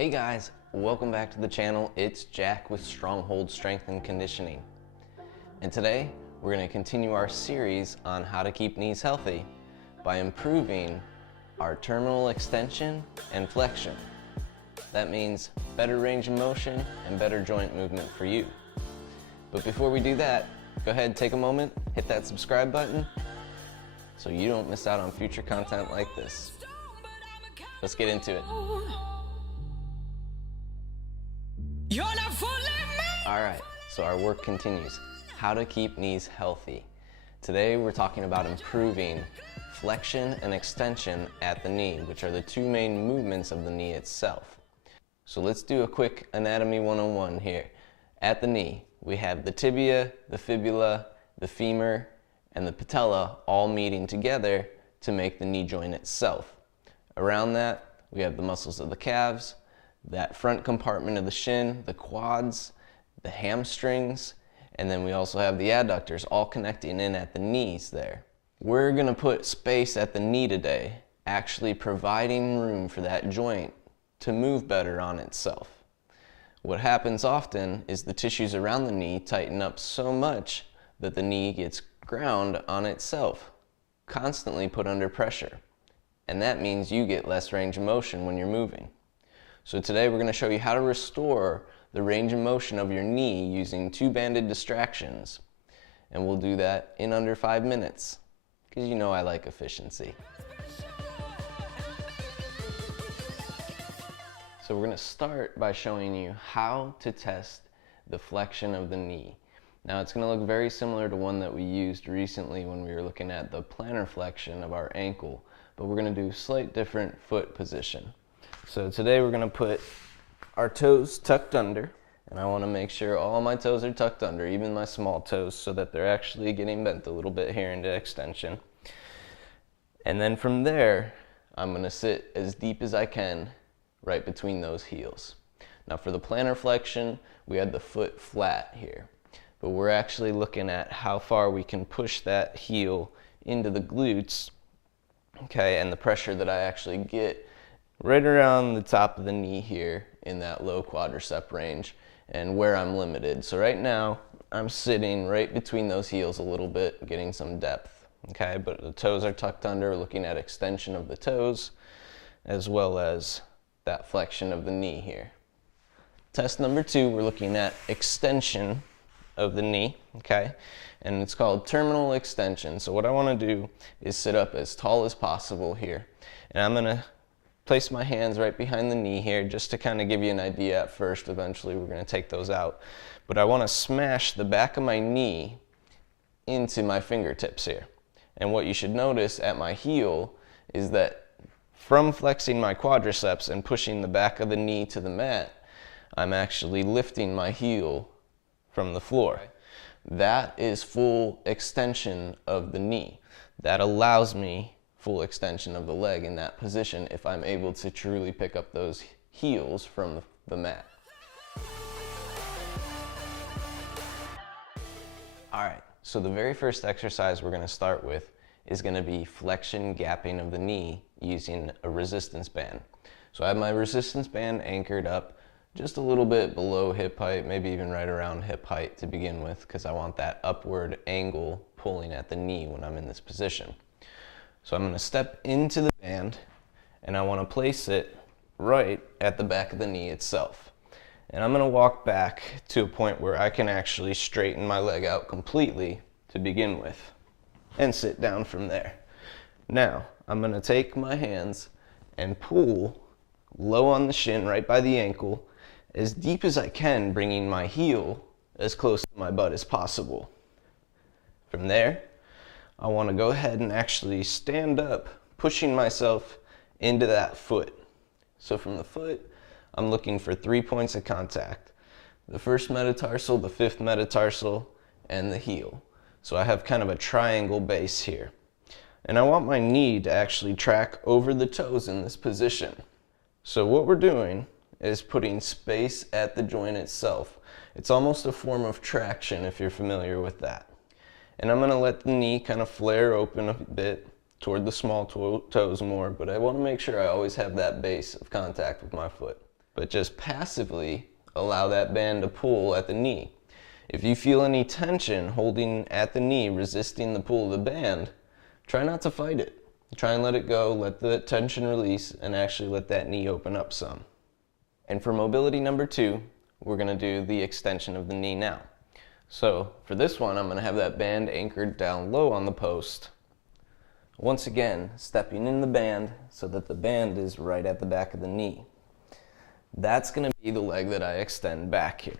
Hey guys, welcome back to the channel. It's Jack with Stronghold Strength and Conditioning. And today we're going to continue our series on how to keep knees healthy by improving our terminal extension and flexion. That means better range of motion and better joint movement for you. But before we do that, go ahead, take a moment, hit that subscribe button so you don't miss out on future content like this. Let's get into it. Alright, so our work continues. How to keep knees healthy. Today we're talking about improving flexion and extension at the knee, which are the two main movements of the knee itself. So let's do a quick anatomy 101 here. At the knee, we have the tibia, the fibula, the femur, and the patella all meeting together to make the knee joint itself. Around that, we have the muscles of the calves, that front compartment of the shin, the quads, the hamstrings, and then we also have the adductors all connecting in at the knees there. We're going to put space at the knee today, actually providing room for that joint to move better on itself. What happens often is the tissues around the knee tighten up so much that the knee gets ground on itself, constantly put under pressure. And that means you get less range of motion when you're moving. So today we're going to show you how to restore the range of motion of your knee using two banded distractions. And we'll do that in under 5 minutes, because you know I like efficiency. So we're going to start by showing you how to test the flexion of the knee. Now it's going to look very similar to one that we used recently when we were looking at the plantar flexion of our ankle, but we're going to do a slight different foot position. So today we're going to put our toes tucked under, and I want to make sure all my toes are tucked under, even my small toes, so that they're actually getting bent a little bit here into extension. And then from there, I'm going to sit as deep as I can right between those heels. Now for the plantar flexion, we had the foot flat here, but we're actually looking at how far we can push that heel into the glutes, okay, and the pressure that I actually get right around the top of the knee here in that low quadricep range and where I'm limited. So right now I'm sitting right between those heels a little bit, getting some depth, okay, but the toes are tucked under, looking at extension of the toes as well as that flexion of the knee here. Test number 2, we're looking at extension of the knee, okay, and it's called terminal extension. So what I want to do is sit up as tall as possible here, and I'm going to place my hands right behind the knee here just to kind of give you an idea at first. Eventually we're going to take those out, but I want to smash the back of my knee into my fingertips here. And what you should notice at my heel is that from flexing my quadriceps and pushing the back of the knee to the mat, I'm actually lifting my heel from the floor. That is full extension of the knee. That allows me full extension of the leg in that position if I'm able to truly pick up those heels from the mat. Alright, so the very first exercise we're going to start with is going to be flexion gapping of the knee using a resistance band. So I have my resistance band anchored up just a little bit below hip height, maybe even right around hip height to begin with, because I want that upward angle pulling at the knee when I'm in this position. So I'm going to step into the band and I want to place it right at the back of the knee itself. And I'm going to walk back to a point where I can actually straighten my leg out completely to begin with and sit down from there. Now I'm going to take my hands and pull low on the shin right by the ankle as deep as I can, bringing my heel as close to my butt as possible. From there, I want to go ahead and actually stand up, pushing myself into that foot. So from the foot, I'm looking for 3 points of contact. The first metatarsal, the fifth metatarsal, and the heel. So I have kind of a triangle base here. And I want my knee to actually track over the toes in this position. So what we're doing is putting space at the joint itself. It's almost a form of traction if you're familiar with that. And I'm going to let the knee kind of flare open a bit toward the small toes more, but I want to make sure I always have that base of contact with my foot. but just passively allow that band to pull at the knee. If you feel any tension holding at the knee, resisting the pull of the band, try not to fight it. Try and let it go, let the tension release, and actually let that knee open up some. And for mobility number 2, we're going to do the extension of the knee now. So for this one, I'm going to have that band anchored down low on the post. Once again, stepping in the band so that the band is right at the back of the knee. That's going to be the leg that I extend back here.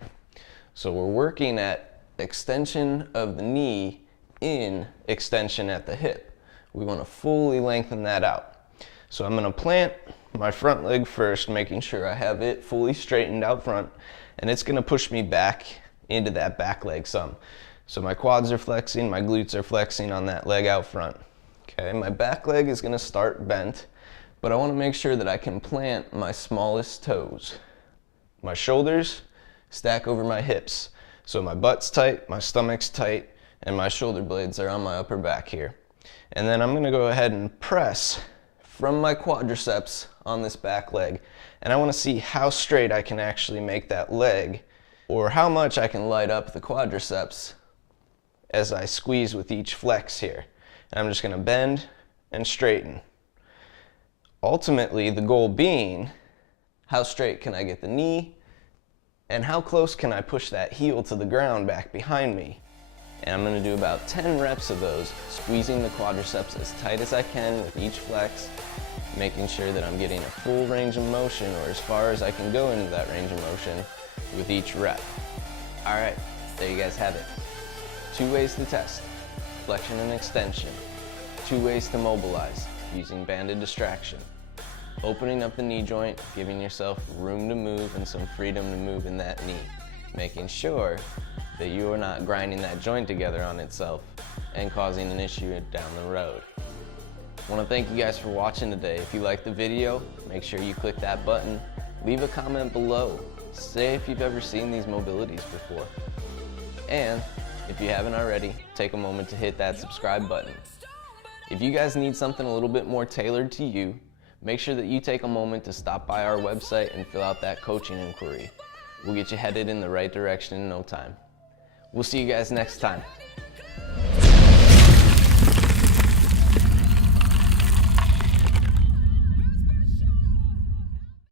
So we're working at extension of the knee in extension at the hip. We want to fully lengthen that out. So I'm going to plant my front leg first, making sure I have it fully straightened out front, and it's going to push me back into that back leg some. So my quads are flexing, my glutes are flexing on that leg out front. Okay, my back leg is going to start bent, but I want to make sure that I can plant my smallest toes. My shoulders stack over my hips. So my butt's tight, my stomach's tight, and my shoulder blades are on my upper back here. And then I'm going to go ahead and press from my quadriceps on this back leg. And I want to see how straight I can actually make that leg, or how much I can light up the quadriceps as I squeeze with each flex here. And I'm just going to bend and straighten. Ultimately, the goal being, how straight can I get the knee, and how close can I push that heel to the ground back behind me. And I'm going to do about 10 reps of those, squeezing the quadriceps as tight as I can with each flex, making sure that I'm getting a full range of motion, or as far as I can go into that range of motion with each rep. Alright, there you guys have it. 2 ways to test: flexion and extension. 2 ways to mobilize, using banded distraction. Opening up the knee joint, giving yourself room to move and some freedom to move in that knee. Making sure that you are not grinding that joint together on itself and causing an issue down the road. I want to thank you guys for watching today. If you liked the video, make sure you click that button. Leave a comment below. Say if you've ever seen these mobilities before. And if you haven't already, take a moment to hit that subscribe button. If you guys need something a little bit more tailored to you, make sure that you take a moment to stop by our website and fill out that coaching inquiry. We'll get you headed in the right direction in no time. We'll see you guys next time.